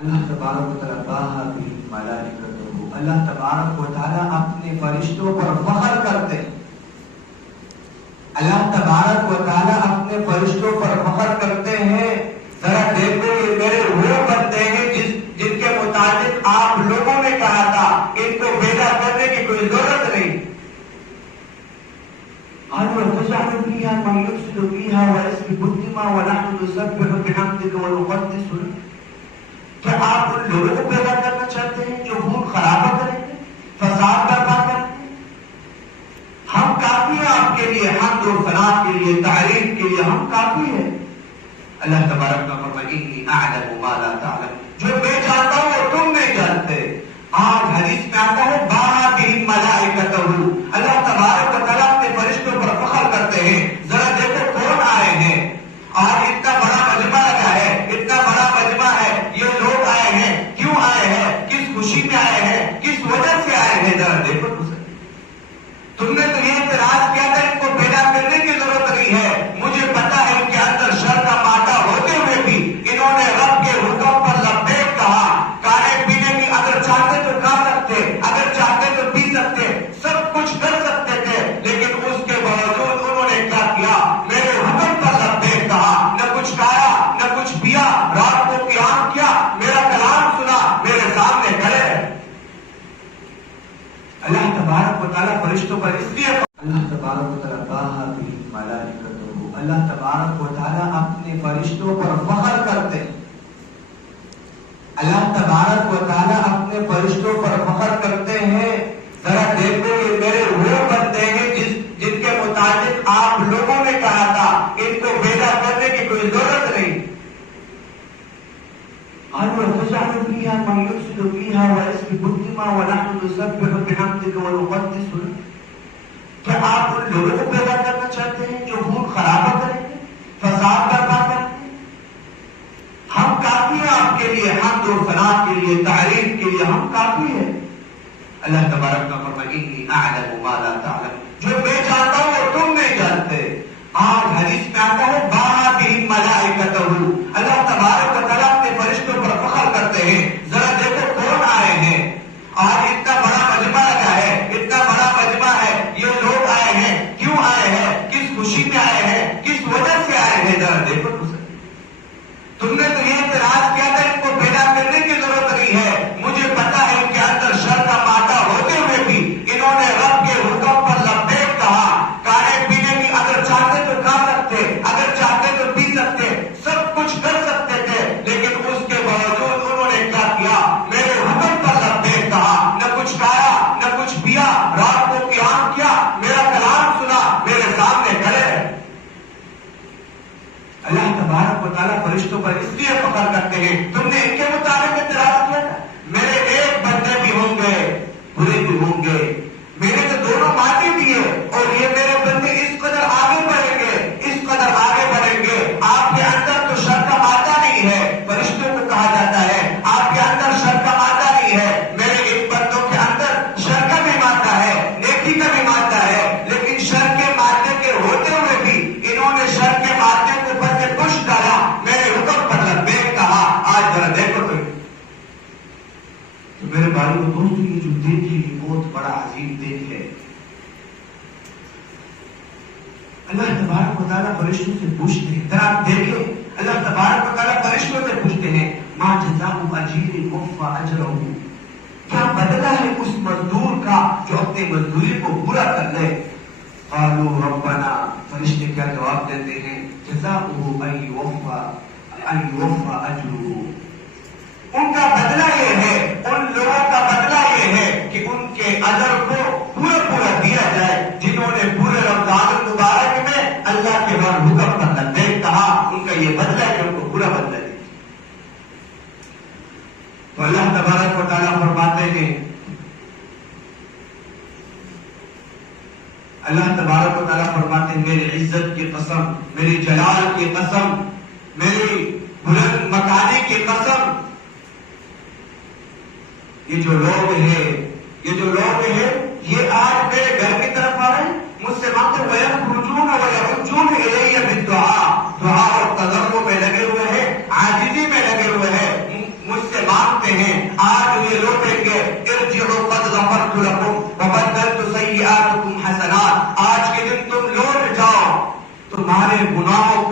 اللہ تبارک و تعالیٰ باہا بھی ملائکتہ، اللہ تبارک و تعالیٰ اپنے فرشتوں پر فخر کرتے ہیں۔ اللہ تبارک و تعالیٰ اپنے فرشتوں پر فخر کرتے ہیں۔ ذرا دیکھو یہ میرے وہ بندے ہیں جن کے متعلق آپ لوگوں نے کہا تھا ان کو بھیجا کرنے کی کوئی ضرورت نہیں۔ قالوا أتجعل فيها من يفسد فيها ويسفك الدماء ونحن نسبح بحمدك ونقدس لك؟ کیا آپ ان لوگوں کو پیدا کرنا چاہتے ہیں جو خون خرابہ کریں گے، فساد برپا کریں گے؟ ہم کافی ہیں آپ کے لیے، حمد و ثنا کے لیے، تعریف کے لیے ہم کافی ہیں۔ اللہ تبارک و تعالیٰ انی اعلم ما لا تعلم، جو میں جانتا ہوں وہ تم نہیں جانتے۔ آج حدیث میں آتا ہے باہا بہم ملائکتہ، اللہ تبارک و تعالیٰ اپنے فرشتوں پر فخر کرتے ہیں۔ ذرا دیکھو کون آئے ہیں، آج اتنا بڑا مجمع لگا ہے، اتنا بڑا مجمع ہے، یہ لوگ آئے ہیں، کیوں آئے ہیں، کس خوشی میں آئے ہیں، کس وجہ سے آئے ہیں؟ ذرا دیکھو تم نے تو یہ اعتراض کیا تھا ان کو پیدا کرنے کی ضرورت نہیں ہے، مجھے پتا ہے ان کے اندر شر کا مادہ ہوتے ہوئے بھی انہوں نے رب کے حکم پر لبیک کہا۔ کھانے پینے کی اگر چاہتے تو کھا سکتے، اگر چاہتے تو پی سکتے، سب کچھ کر سکتے تھے، لیکن اس کے باوجود انہوں نے کیا کیا؟ میرے حکم پر لبیک کہا، نہ کچھ کھایا نہ کچھ پیا، رات کو قیام کیا، میرا کلام سنا، میرے سامنے کھڑے رہے۔ اللہ تبارک و تعالیٰ فرشتوں پر اس لیے اللہ تبارک و تعالیٰ باہا بھی ملائکتہ، اللہ تبارک و تعالیٰ اپنے فرشتوں پر فخر کرتے ہیں۔ اللہ تبارک و تعالیٰ اپنے فرشتوں پر فخر کرتے ہیں۔ ذرا دیکھو یہ میرے وہ بندے ہیں جن کے متعلق آپ لوگوں نے کہا تھا ان کو بھیجا کرنے کی کوئی ضرورت نہیں۔ قالوا أتجعل فيها من يفسد فيها ويسفك الدماء ونحن نسبح بحمدك ونقدس لك؟ کیا آپ ان لوگوں کو پیدا کرنا چاہتے ہیں جو خون خرابہ کریں گے، فساد برپا کریں گے؟ ہم کافی ہیں آپ کے لیے، حمد و ثنا کے لیے، تعریف کے لیے ہم کافی ہیں۔ اللہ تبارک و تعالیٰ انی اعلم ما لا تعلم، جو میں جانتا ہوں وہ تم نہیں جانتے۔ آج حدیث میں آتا ہے باہا بہم ملائکتہ، اللہ تبارک و تعالیٰ اپنے فرشتوں پر فخر کرتے ہیں۔ ذرا دیکھو کون آئے ہیں، آج اتنا بڑا مجمع لگا ہے، اتنا بڑا مجمع ہے، یہ لوگ آئے ہیں، کیوں آئے ہیں، کس خوشی میں آئے ہیں، کس وجہ سے آئے ہیں؟ ذرا دیکھو تم نے تو یہ اعتراض کیا تھا ان کو پیدا کرنے کی ضرورت نہیں ہے، مجھے پتا ہے ان کے اندر شر کا مادہ ہوتے ہوئے بھی انہوں نے رب کے حکم پر لبیک کہا۔ کھانے پینے کی اگر چاہتے تو کھا سکتے، اگر چاہتے تو پی سکتے، سب کچھ کر سکتے تھے، لیکن اس کے باوجود انہوں نے کیا کیا؟ میرے حکم پر لبیک کہا، نہ کچھ کھایا نہ کچھ پیا، رات کو قیام کیا، میرا کلام سنا، میرے سامنے کھڑے رہے۔ اللہ تبارک و تعالیٰ فرشتوں پر اس لیے فخر کرتے ہیں۔ تم نے ان کے مطابق اعتراض کیا تھا، میرے ایک بندے بھی ہوں گے برے بھی ہوں گے، میرے تو دونوں ماضی بھی ہے، اور یہ میرے بندے اس قدر آگے بڑھیں گے، اس قدر آگے بڑھیں گے۔ آپ کے اندر تو شر کا مادہ نہیں ہے، فرشتوں کو کہا جاتا ہے آپ کے اندر شر کا مادہ نہیں ہے، میرے ان بندوں کے اندر شر کا بھی مادہ ہے، نیکی کا بھی مادہ ہے، لیکن شر کے مادے کے ہوتے ہوئے بھی انہوں نے شر کے مادے کو پش ڈالا، میرے حکم پر لبیک کہا۔ آج ذرا دیکھو تو میرے بھائیو دوستو، یہ جو دن ہے یہ بہت بڑا عظیم دن ہے۔ اللہ تبارک و تعالیٰ فرشتوں سے پوچھتے ہیں، ذرا آپ دیکھیں، اللہ تبارک و تعالیٰ فرشتوں سے پوچھتے ہیں ما جزاء اجیر وفى اجرہ، کیا بدلہ ہے اس مزدور کا جو اپنی مزدوری کو پورا کر لے؟ قالوا ربنا، فرشتے کیا جواب دیتے ہیں؟ جزاؤہ ان یوفى اجرہ، ان کا بدلہ یہ ہے، ان لوگوں کا بدلہ یہ ہے کہ ان کے اجر کو پورا دیا جائے جنہوں نے پورے رمضان المبارک میں اللہ کے ہر حکم پر لبیک کہا، ان کا یہ بدلہ ہے کہ ان کو پورا بدلہ دیا۔ تو اللہ تبارک و تعالیٰ فرماتے ہیں، اللہ تبارک و تعالیٰ فرماتے ہیں میری عزت کی قسم، میری جلال کی قسم، میری بلند مکانی کی قسم، یہ جو لوگ ہیں یہ آج میرے گھر کی طرف آ رہے ہیں، مجھ سے مانگتے وَيَخْرُجُونَ وَيَرُجُّونَ إِلَيَّ بِالدُّعَاء، دعا اور تضرع میں لگے ہوئے ہیں، عاجزی میں لگے ہوئے ہیں، مجھ سے مانگتے ہیں آج یہ لوٹیں گے ارجعوا قد غفرت لكم وبدلت سیئاتکم حسنات، آج کے دن تم لوٹ جاؤ، تمہارے گناہوں